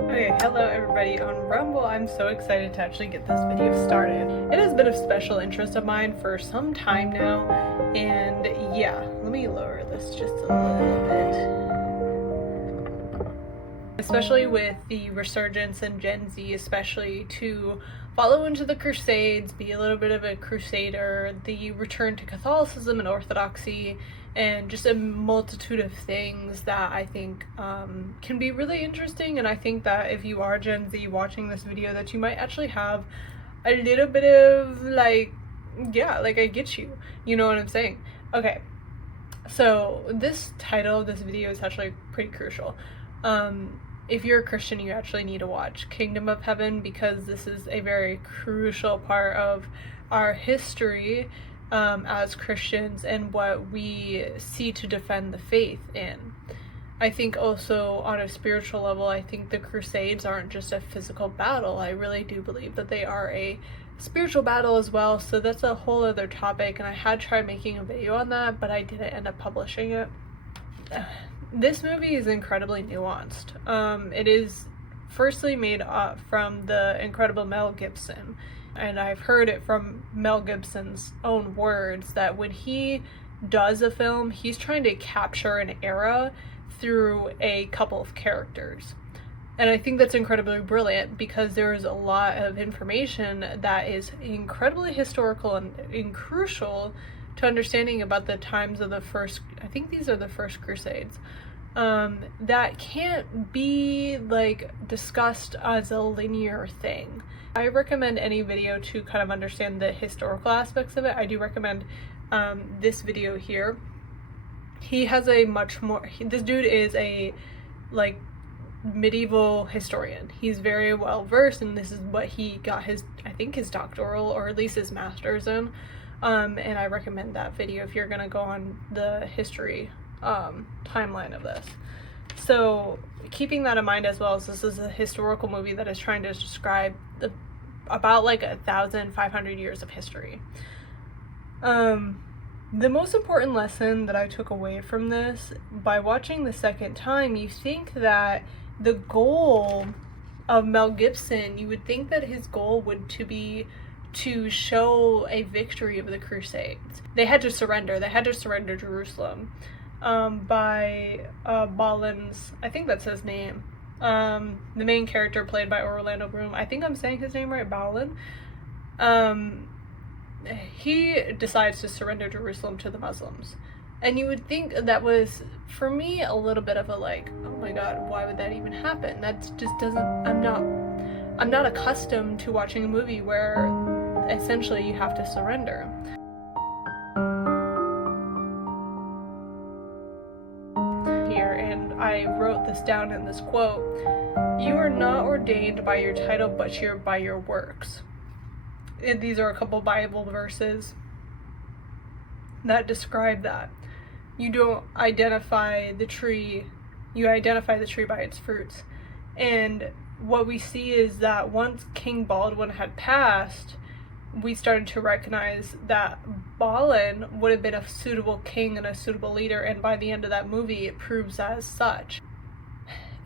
Okay, hello everybody on Rumble. I'm so excited to actually get this video started. It has been a special interest of mine for some time now, and yeah, let me lower this just a little bit. Especially with the resurgence in Gen Z, especially to follow into the Crusades, be a little bit of a crusader, the return to Catholicism and Orthodoxy, and just a multitude of things that I think can be really interesting. And I think that if you are Gen Z watching this video, that you might actually have a little bit of like, yeah, like I get you. You know what I'm saying? Okay, so this title of this video is actually pretty crucial. If you're a Christian, you actually need to watch Kingdom of Heaven, because this is a very crucial part of our history as Christians and what we see to defend the faith in. I think also on a spiritual level, I think the Crusades aren't just a physical battle. I really do believe that they are a spiritual battle as well, so that's a whole other topic, and I had tried making a video on that, but I didn't end up publishing it. This movie is incredibly nuanced. It is firstly made from the incredible Mel Gibson, and I've heard it from Mel Gibson's own words that when he does a film, he's trying to capture an era through a couple of characters. And I think that's incredibly brilliant, because there's a lot of information that is incredibly historical and crucial to understanding about the times of the first, I think these are the first Crusades, that can't be like discussed as a linear thing. I recommend any video to kind of understand the historical aspects of it. I do recommend this video here. He has a much more, this dude is a like medieval historian. He's very well versed, and this is what he got his, I think his doctoral or at least his master's in. And I recommend that video if you're gonna go on the history timeline of this. So keeping that in mind, as well as this is a historical movie that is trying to describe about like 1,500 years of history. The most important lesson that I took away from this, by watching the second time, you think that the goal of Mel Gibson, you would think that his goal would be to show a victory of the Crusades. They had to surrender Jerusalem by Balin's, I think that's his name, the main character played by Orlando Bloom. I think I'm saying his name right, Balin. He decides to surrender Jerusalem to the Muslims. And you would think that was, for me, a little bit of a like, oh my god, why would that even happen? That just doesn't, I'm not accustomed to watching a movie where essentially you have to surrender. Here, and I wrote this down in this quote: "You are not ordained by your title, but by your works." And these are a couple Bible verses that describe that. You don't identify the tree, you identify the tree by its fruits. And what we see is that once King Baldwin had passed, we started to recognize that Balin would have been a suitable king and a suitable leader, and by the end of that movie it proves as such.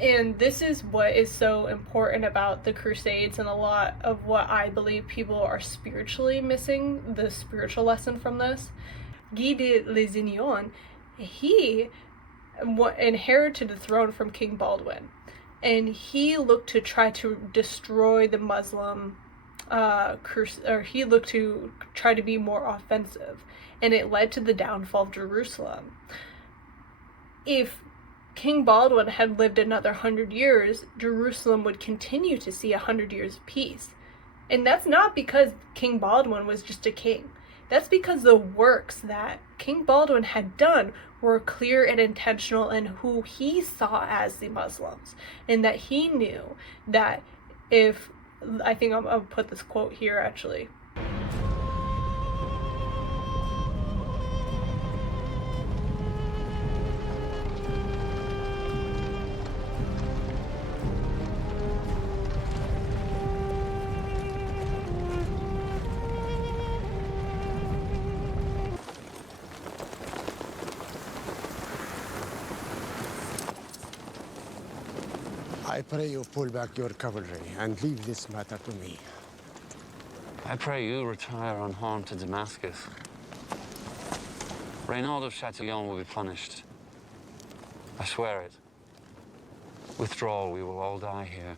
And this is what is so important about the Crusades, and a lot of what I believe people are spiritually missing, the spiritual lesson from this. Guy de Lusignan, he inherited the throne from King Baldwin, and he looked to try to destroy the Muslim he looked to try to be more offensive, and it led to the downfall of Jerusalem. If King Baldwin had lived another 100 years, Jerusalem would continue to see 100 years of peace. And that's not because King Baldwin was just a king. That's because the works that King Baldwin had done were clear and intentional in who he saw as the Muslims. And that he knew that if, I think I'll put this quote here actually. I pray you pull back your cavalry and leave this matter to me. I pray you retire unharmed to Damascus. Reynald of Chatillon will be punished. I swear it. Withdraw, we will all die here.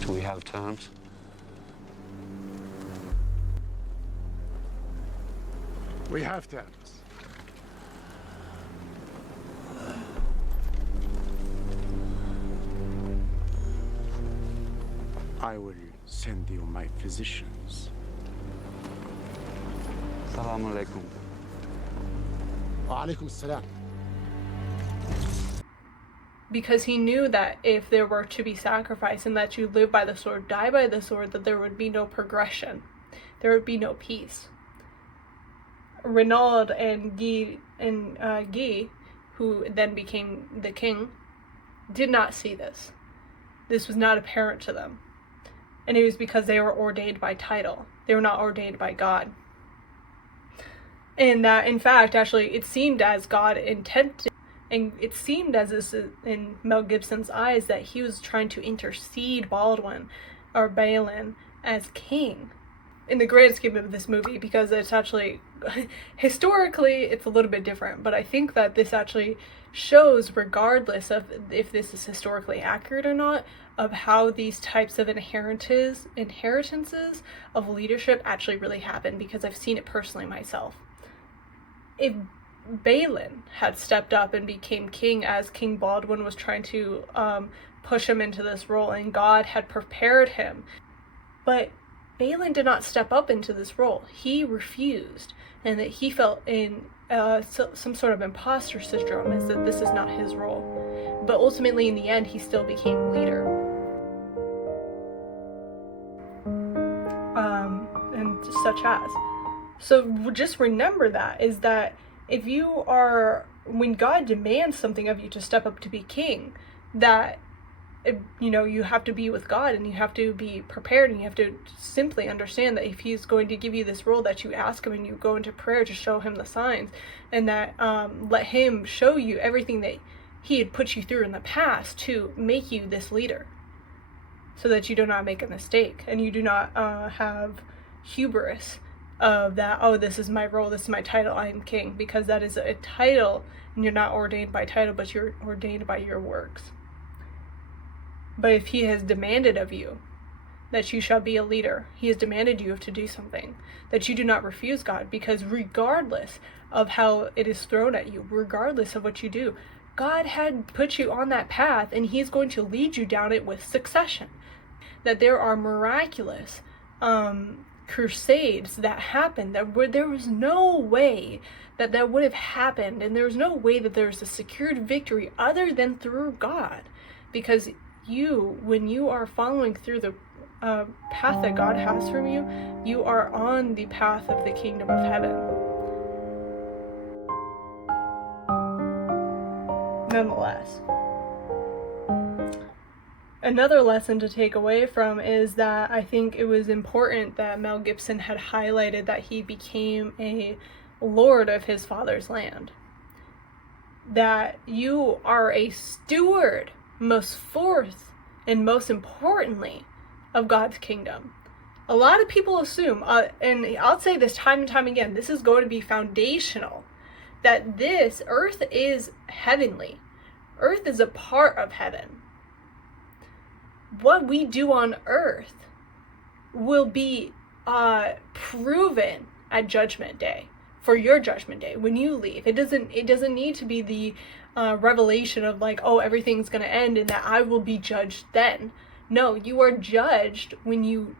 Do we have terms? We have terms. I will send you my physicians. Assalamu alaikum. Wa alaikum assalam. Because he knew that if there were to be sacrifice and that you live by the sword, die by the sword, that there would be no progression. There would be no peace. Renaud and Guy, who then became the king, did not see this. This was not apparent to them. And it was because they were ordained by title. They were not ordained by God. And that, in fact, actually, it seemed as God intended, and it seemed as this, in Mel Gibson's eyes, that he was trying to intercede Balin as king. In the grand scheme of this movie, because it's actually, historically, it's a little bit different, but I think that this actually shows, regardless of if this is historically accurate or not, of how these types of inheritances of leadership actually really happen, because I've seen it personally myself. If Balin had stepped up and became king as King Baldwin was trying to push him into this role, and God had prepared him, but Balin did not step up into this role. He refused, and that he felt in some sort of imposter syndrome, is that this is not his role. But ultimately, in the end, he still became leader. And such as. So just remember that, is that if you are, when God demands something of you to step up to be king, that you have to be with God, and you have to be prepared, and you have to simply understand that if he's going to give you this role, that you ask him and you go into prayer to show him the signs, and that let him show you everything that he had put you through in the past to make you this leader, so that you do not make a mistake and you do not have hubris of that, oh, this is my role, this is my title, I am king, because that is a title, and you're not ordained by title, but you're ordained by your works. But if he has demanded of you that you shall be a leader, he has demanded you to do something, that you do not refuse God, because regardless of how it is thrown at you, regardless of what you do, God had put you on that path, and he's going to lead you down it with succession. That there are miraculous crusades that happened that there was no way that would have happened, and there was no way that there was a secured victory other than through God, because when you are following through the path that God has for you, you are on the path of the kingdom of heaven. Nonetheless, another lesson to take away from is that I think it was important that Mel Gibson had highlighted that he became a lord of his father's land. That you are a steward, most fourth and most importantly, of God's kingdom. A lot of people assume, and I'll say this time and time again, this is going to be foundational, that this earth is heavenly. Earth is a part of heaven. What we do on earth will be proven at Judgment Day, for your Judgment Day, when you leave. It doesn't need to be the revelation of like, oh, everything's going to end and that I will be judged then. No, you are judged when you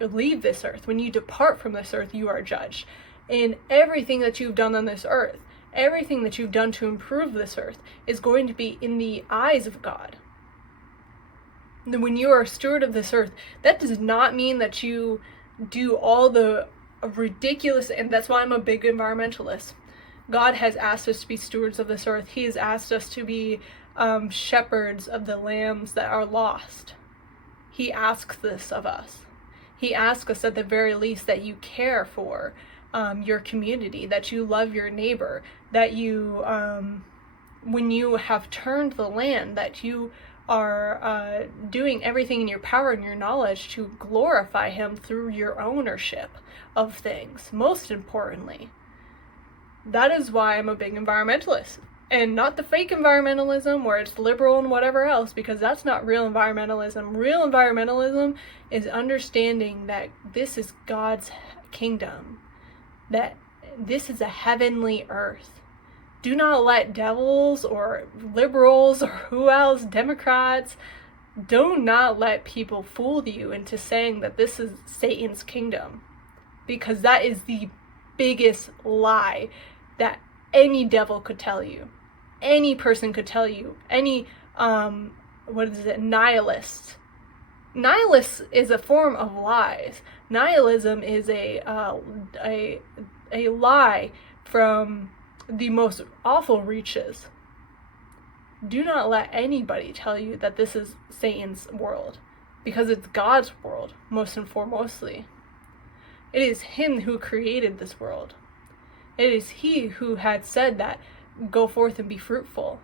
leave this earth. When you depart from this earth, you are judged. And everything that you've done on this earth, everything that you've done to improve this earth, is going to be in the eyes of God. And when you are a steward of this earth, that does not mean that you do all the ridiculous, and that's why I'm a big environmentalist. God has asked us to be stewards of this earth. He has asked us to be shepherds of the lambs that are lost. He asks this of us. He asks us at the very least that you care for your community, that you love your neighbor, that you, when you have turned the land, that you are doing everything in your power and your knowledge to glorify him through your ownership of things, most importantly. That is why I'm a big environmentalist. And not the fake environmentalism where it's liberal and whatever else, because that's not real environmentalism. Real environmentalism is understanding that this is God's kingdom, that this is a heavenly earth. Do not let devils or liberals or who else, Democrats, do not let people fool you into saying that this is Satan's kingdom, because that is the biggest lie that any devil could tell you. Any person could tell you. Any, nihilist. Nihilist is a form of lies. Nihilism is a lie from the most awful reaches. Do not let anybody tell you that this is Satan's world, because it's God's world, most and foremostly. It is him who created this world. It is he who had said that, go forth and be fruitful,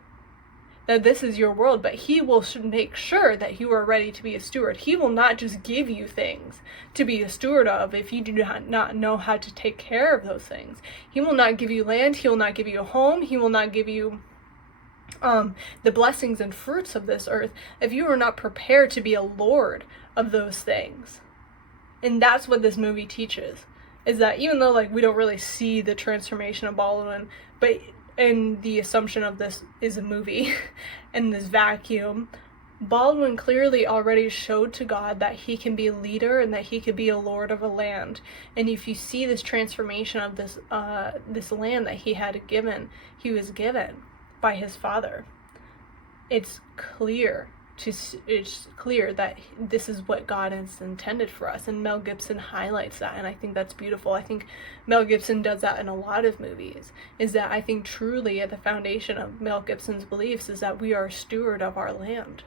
that this is your world, but he will make sure that you are ready to be a steward. He will not just give you things to be a steward of if you do not know how to take care of those things. He will not give you land. He will not give you a home. He will not give you the blessings and fruits of this earth if you are not prepared to be a lord of those things. And that's what this movie teaches, is that even though we don't really see the transformation of Baldwin, but and the assumption of this is a movie in this vacuum, Baldwin clearly already showed to God that he can be a leader and that he could be a lord of a land. And if you see this transformation of this land that he was given by his father, it's clear that this is what God has intended for us, and Mel Gibson highlights that, and I think that's beautiful. I think Mel Gibson does that in a lot of movies, is that I think truly at the foundation of Mel Gibson's beliefs is that we are a steward of our land.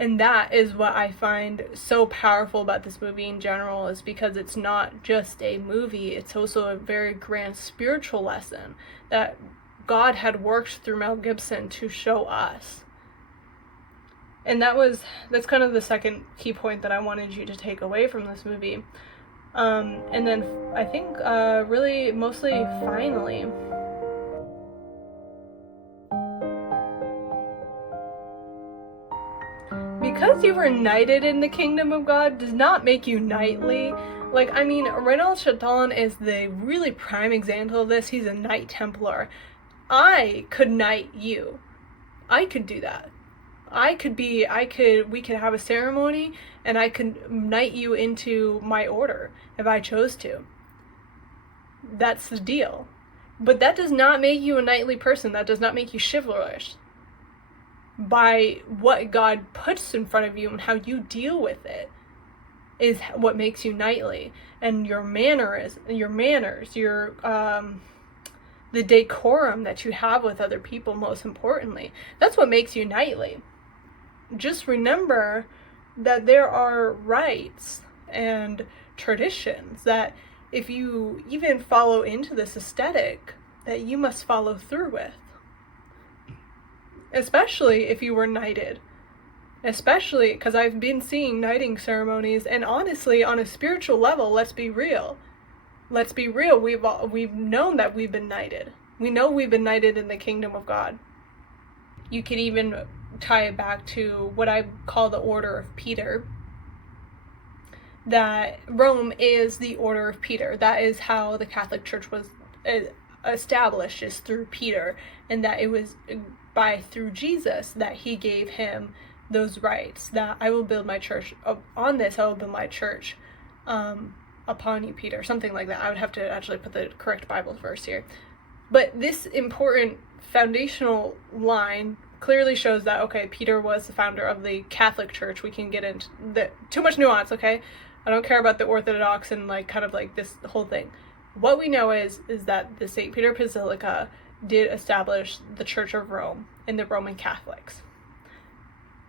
And that is what I find so powerful about this movie in general, is because it's not just a movie, it's also a very grand spiritual lesson that God had worked through Mel Gibson to show us. And that's kind of the second key point that I wanted you to take away from this movie. And then I think really mostly finally, because you were knighted in the kingdom of God does not make you knightly. Renald Chaton is the really prime example of this. He's a Knight Templar. I could knight you. I could do that. We could have a ceremony and I could knight you into my order if I chose to. That's the deal. But that does not make you a knightly person. That does not make you chivalrous. By what God puts in front of you and how you deal with it is what makes you knightly. And your manners, the decorum that you have with other people, most importantly, that's what makes you knightly. Just remember that there are rites and traditions that if you even follow into this aesthetic, that you must follow through with. Especially if you were knighted. Especially because I've been seeing knighting ceremonies, and honestly, on a spiritual level, let's be real. We've known that we've been knighted. We know we've been knighted in the kingdom of God. You could even tie it back to what I call the Order of Peter. That Rome is the Order of Peter. That is how the Catholic Church was established, is through Peter, and that it was through Jesus that he gave him those rights, that I will build my church on this. I will build my church upon you, Peter, something like that. I would have to actually put the correct Bible verse here, but this important foundational line clearly shows that, okay, Peter was the founder of the Catholic Church. We can get into too much nuance, okay? I don't care about the Orthodox and this whole thing. What we know is that the St. Peter Basilica did establish the Church of Rome and the Roman Catholics.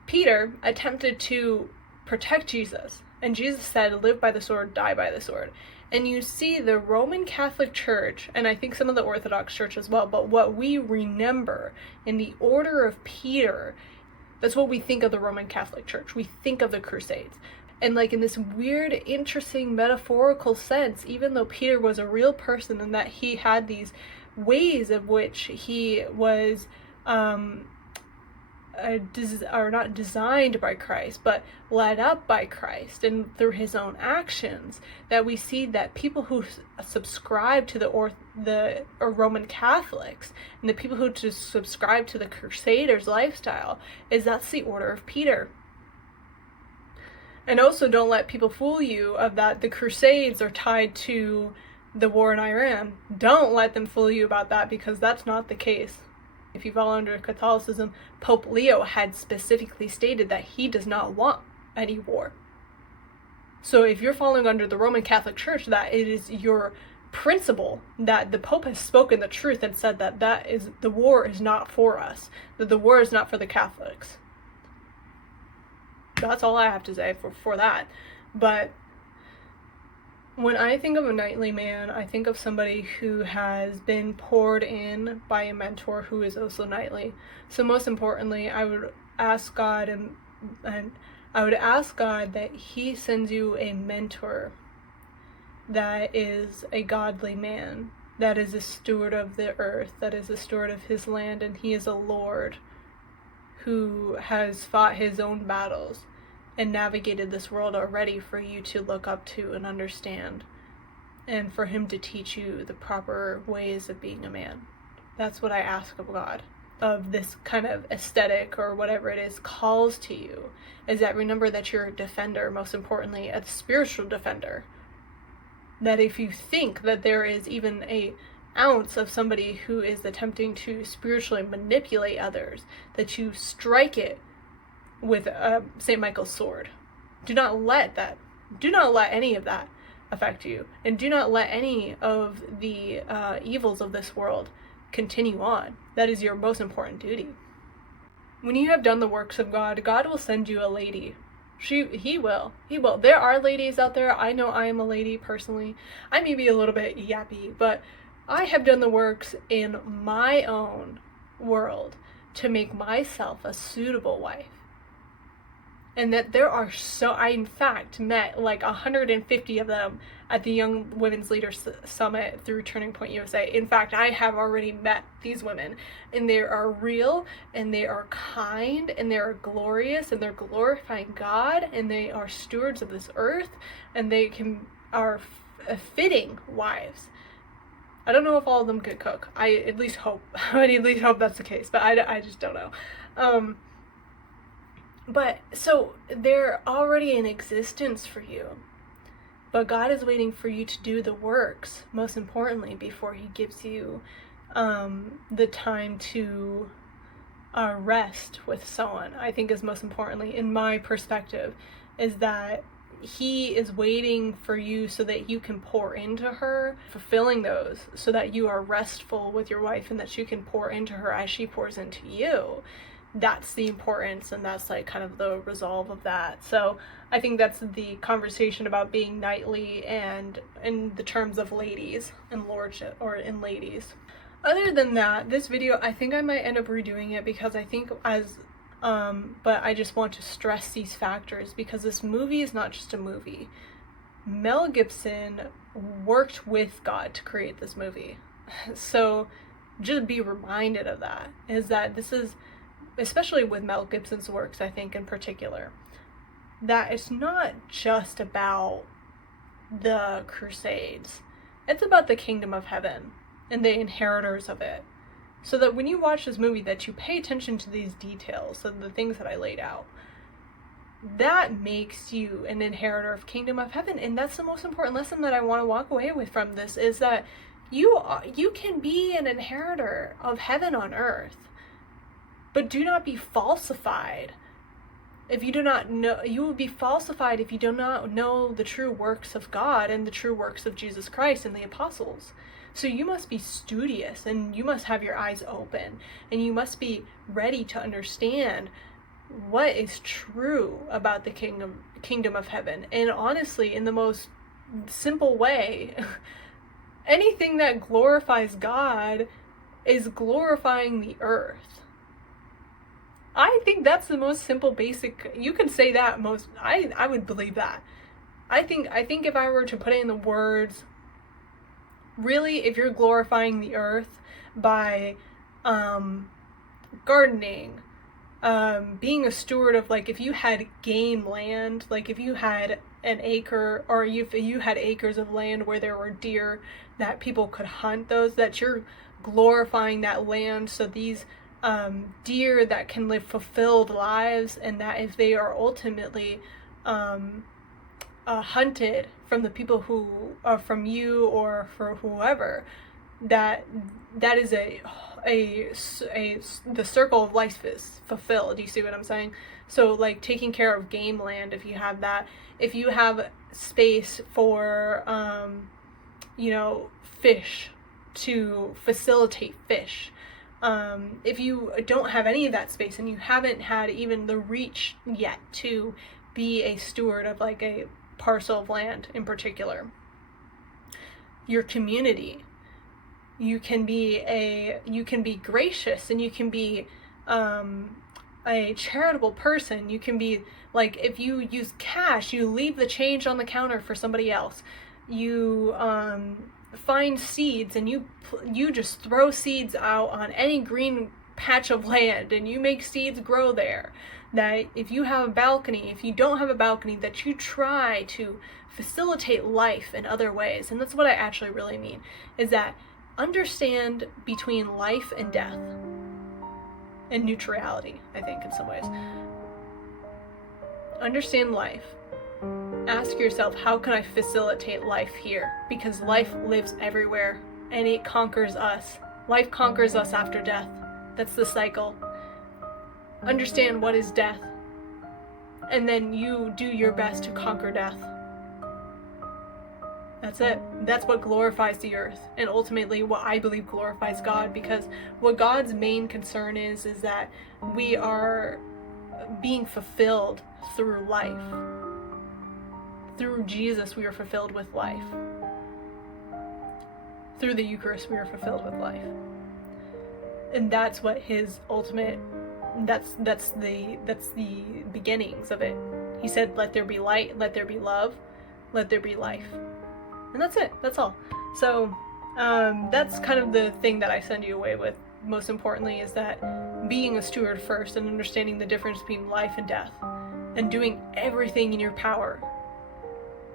Peter attempted to protect Jesus. And Jesus said, live by the sword, die by the sword. And you see the Roman Catholic Church, and I think some of the Orthodox Church as well, but what we remember in the order of Peter, that's what we think of the Roman Catholic Church. We think of the Crusades. And like in this weird, interesting, metaphorical sense, even though Peter was a real person and that he had these ways of which he was not designed by Christ, but led up by Christ and through his own actions, that we see that people who subscribe to the Roman Catholics and the people who just subscribe to the Crusaders lifestyle, that's the order of Peter. And also, don't let people fool you of that the Crusades are tied to the war in Iran. Don't let them fool you about that, because that's not the case. If you fall under Catholicism, Pope Leo had specifically stated that he does not want any war. So if you're falling under the Roman Catholic Church, that it is your principle that the Pope has spoken the truth and said that the war is not for us, that the war is not for the Catholics. That's all I have to say for that. But when I think of a knightly man, I think of somebody who has been poured in by a mentor who is also knightly. So most importantly, I would ask God and I would ask God that he sends you a mentor that is a godly man, that is a steward of the earth, that is a steward of his land, and he is a lord who has fought his own battles and navigated this world already for you to look up to and understand, and for him to teach you the proper ways of being a man. That's what I ask of God, of this kind of aesthetic or whatever it is calls to you, is that remember that you're a defender, most importantly, a spiritual defender. That if you think that there is even a ounce of somebody who is attempting to spiritually manipulate others, that you strike it with St. Michael's sword. Do not let any of that affect you, and do not let any of the evils of this world continue on. That is your most important duty. When you have done the works of God, God will send you a lady. He will. There are ladies out there. I know I am a lady personally. I may be a little bit yappy, but I have done the works in my own world to make myself a suitable wife. And that there are I in fact met like 150 of them at the Young Women's Leaders Summit through Turning Point USA. In fact, I have already met these women, and they are real, and they are kind, and they are glorious, and they're glorifying God, and they are stewards of this earth, and they are fitting wives. I don't know if all of them could cook. I at least hope. I at least hope that's the case, but I just don't know. But so they're already in existence for you, but God is waiting for you to do the works, most importantly, before he gives you the time to rest with someone. I think is most importantly, in my perspective, is that he is waiting for you so that you can pour into her, fulfilling those, so that you are restful with your wife and that you can pour into her as she pours into you. That's the importance, and that's like kind of the resolve of that. So I think that's the conversation about being knightly and in the terms of ladies and lordship, or in ladies. Other than that, this video, I think I might end up redoing it, because I think but I just want to stress these factors, because this movie is not just a movie. Mel Gibson worked with God to create this movie. So just be reminded of that, is that this is, especially with Mel Gibson's works, I think in particular, that it's not just about the Crusades. It's about the kingdom of heaven and the inheritors of it. So that when you watch this movie, that you pay attention to these details of the things that I laid out. That makes you an inheritor of kingdom of heaven. And that's the most important lesson that I want to walk away with from this, is that you can be an inheritor of heaven on earth. But do not be falsified. If you do not know, you will be falsified if you do not know the true works of God and the true works of Jesus Christ and the apostles. So you must be studious, and you must have your eyes open, and you must be ready to understand what is true about the kingdom of heaven. And honestly, in the most simple way, anything that glorifies God is glorifying the earth. I think that's the most simple, basic, you could say that most, I would believe that. I think if I were to put it in the words, really, if you're glorifying the earth by gardening, being a steward of, like, if you had game land, like if you had an acre, or if you had acres of land where there were deer that people could hunt those, that you're glorifying that land, so these deer that can live fulfilled lives, and that if they are ultimately hunted from the people who are from you or for whoever, that is the circle of life is fulfilled. Do you see what I'm saying? So, like, taking care of game land, if you have that, if you have space for fish, to facilitate fish, if you don't have any of that space and you haven't had even the reach yet to be a steward of, like, a parcel of land in particular, your community, you can be gracious, and you can be a charitable person. You can be, like, if you use cash, you leave the change on the counter for somebody else. You find seeds, and you just throw seeds out on any green patch of land, and you make seeds grow there. That if you have a balcony, if you don't have a balcony, that you try to facilitate life in other ways. And that's what I actually really mean, is that understand between life and death and neutrality, I think, in some ways. Understand life. Ask yourself, how can I facilitate life here? Because life lives everywhere, and it conquers us. Life conquers us after death. That's the cycle. Understand what is death, and then you do your best to conquer death. That's it. That's what glorifies the earth, and ultimately what I believe glorifies God, because what God's main concern is that we are being fulfilled through life. Through Jesus, we are fulfilled with life. Through the Eucharist, we are fulfilled with life. And that's what his ultimate, that's the beginnings of it. He said, let there be light, let there be love, let there be life. And that's it. That's all. So that's kind of the thing that I send you away with. Most importantly, is that being a steward first, and understanding the difference between life and death, and doing everything in your power.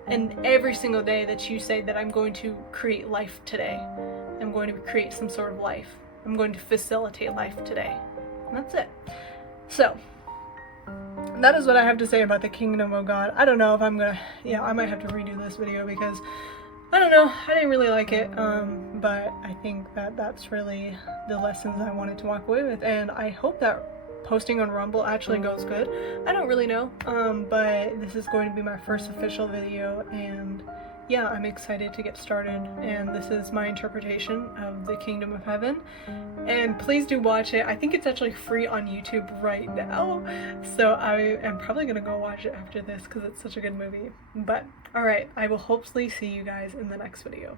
And every single day that you say that I'm going to create life today, I'm going to create some sort of life, I'm going to facilitate life today. And that's it. So that is what I have to say about the kingdom of God. I don't know if I'm gonna, I might have to redo this video, because I don't know, I didn't really like it, but I think that that's really the lessons I wanted to walk away with, and I hope that posting on Rumble actually goes good. I don't really know, but this is going to be my first official video, and yeah, I'm excited to get started, and this is my interpretation of the Kingdom of Heaven, and please do watch it. I think it's actually free on YouTube right now, so I am probably gonna go watch it after this because it's such a good movie. But alright, I will hopefully see you guys in the next video.